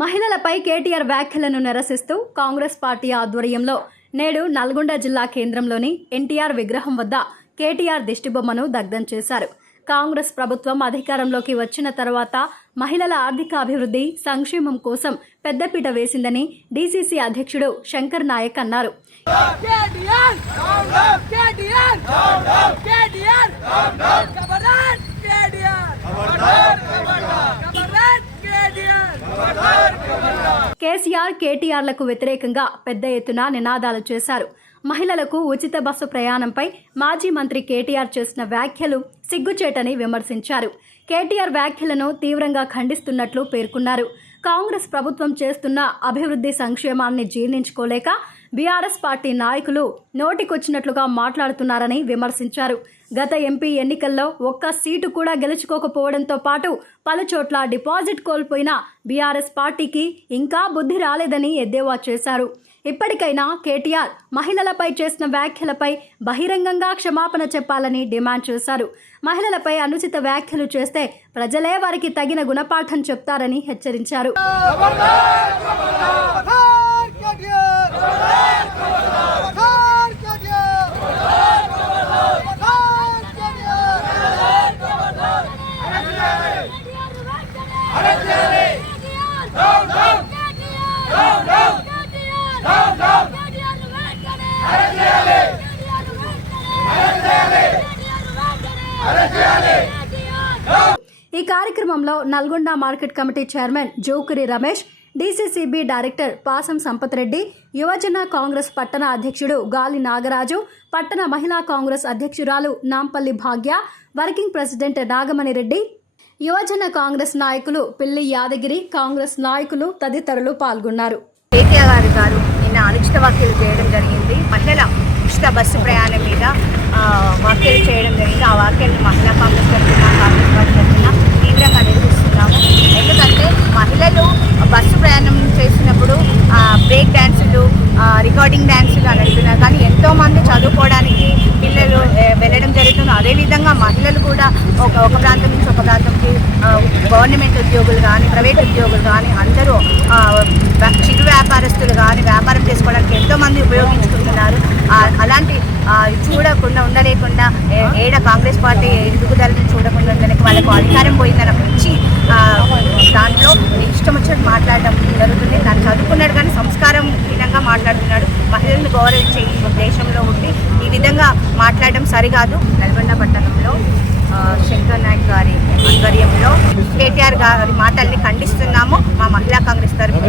మహిళలపై కేటీఆర్ వ్యాఖ్యలను నిరసిస్తూ కాంగ్రెస్ పార్టీ ఆధ్వర్యంలో నేడు నల్గొండ జిల్లా కేంద్రంలోని ఎన్టీఆర్ విగ్రహం వద్ద కేటీఆర్ దిష్టిబొమ్మను దగ్ధం చేశారు. కాంగ్రెస్ ప్రభుత్వం అధికారంలోకి వచ్చిన తర్వాత మహిళల ఆర్థిక అభివృద్ధి, సంక్షేమం కోసం పెద్దపీట వేసిందని డీసీసీ అధ్యక్షుడు శంకర్ నాయక్ అన్నారు. కేసీఆర్, కేటీఆర్లకు వ్యతిరేకంగా పెద్ద ఎత్తున నినాదాలు చేశారు. మహిళలకు ఉచిత బస్సు ప్రయాణంపై మాజీ మంత్రి కేటీఆర్ చేసిన వ్యాఖ్యలు సిగ్గుచేటని విమర్శించారు. కేటీఆర్ వ్యాఖ్యలను తీవ్రంగా ఖండిస్తున్నట్లు పేర్కొన్నారు. కాంగ్రెస్ ప్రభుత్వం చేస్తున్న అభివృద్ధి సంక్షేమాన్ని జీర్ణించుకోలేక బీఆర్ఎస్ పార్టీ నాయకులు నోటికొచ్చినట్లుగా మాట్లాడుతున్నారని విమర్శించారు. గత ఎంపీ ఎన్నికల్లో ఒక్క సీటు కూడా గెలుచుకోకపోవడంతో పాటు పలుచోట్ల డిపాజిట్ కోల్పోయిన బీఆర్ఎస్ పార్టీకి ఇంకా బుద్ధి రాలేదని ఎద్దేవా చేశారు. ఇప్పటికైనా కేటీఆర్ మహిళలపై చేసిన వ్యాఖ్యలపై బహిరంగంగా క్షమాపణ చెప్పాలని డిమాండ్ చేశారు. మహిళలపై అనుచిత వ్యాఖ్యలు చేస్తే ప్రజలే వారికి తగిన గుణపాఠం చెప్తారని హెచ్చరించారు. ఈ కార్యక్రమంలో Nalgonda market committee chairman Jokuri Ramesh, DCCB director Pasam Sampath Reddy, యువజన కాంగ్రెస్ పట్టణ అధ్యక్షుడు గాలి నాగరాజు, పట్టణ మహిళా కాంగ్రెస్ అధ్యక్షురాలు నాంపల్లి భాగ్య, వర్కింగ్ ప్రెసిడెంట్ నాగమణి రెడ్డి, యువజన కాంగ్రెస్ నాయకులు పిల్లి యాదగిరి, కాంగ్రెస్ నాయకులు తదితరులు పాల్గొన్నారు. కేటీఆర్ గారు నిన్న అనుచిత వ్యాఖ్యలు చేయడం జరిగింది. మహిళల ఉచిత బస్సు ప్రయాణం మీద వ్యాఖ్యలు చేయడం జరిగింది. ఆ వ్యాఖ్యలను మహిళా కాంగ్రెస్ తరఫున, కాంగ్రెస్ పార్టీ తరఫున తీవ్రంగా నిరసిస్తున్నాము. ఎందుకంటే మహిళలు బస్సు ప్రయాణం చేసినప్పుడు బ్రేక్ డ్యాన్సులు, రికార్డింగ్ డ్యాన్సులు అని అంటున్నారు. కానీ ఎంతోమంది చదువుకోవడానికి పిల్లలు వెళ్ళడం జరుగుతుంది. అదేవిధంగా మహిళలు కూడా ఒక ప్రాంతం నుంచి ఒక ప్రాంతంకి గవర్నమెంట్ ఉద్యోగులు కానీ, ప్రైవేట్ ఉద్యోగులు కానీ అందరూ చిరు వ్యాపారస్తులు కానీ వ్యాపారం చేసుకోవడానికి ఎంతోమంది ఉపయోగించుకుంటున్నారు. అలాంటి చూడకుండా ఉండలేకుండా ఏడ కాంగ్రెస్ పార్టీ ఎదుగుదలను చూడకుండా ఉండడానికి వాళ్ళకు అధికారం పోయిందని వచ్చి దాంట్లో ఇష్టం వచ్చినట్టు మాట్లాడడం జరుగుతుంది. తను చదువుకున్నాడు కానీ సంస్కారం హీనంగా మాట్లాడుతున్నాడు. మహిళలను గౌరవించే ఈ దేశంలో ఉండి ఈ విధంగా మాట్లాడడం సరికాదు. నల్గొండ పట్టణంలో శంకర్ నాయక్ గారి ఆధ్వర్యంలో కేటీఆర్ గారి మాటల్ని ఖండిస్తున్నాము. మా మహిళా కాంగ్రెస్ తరఫున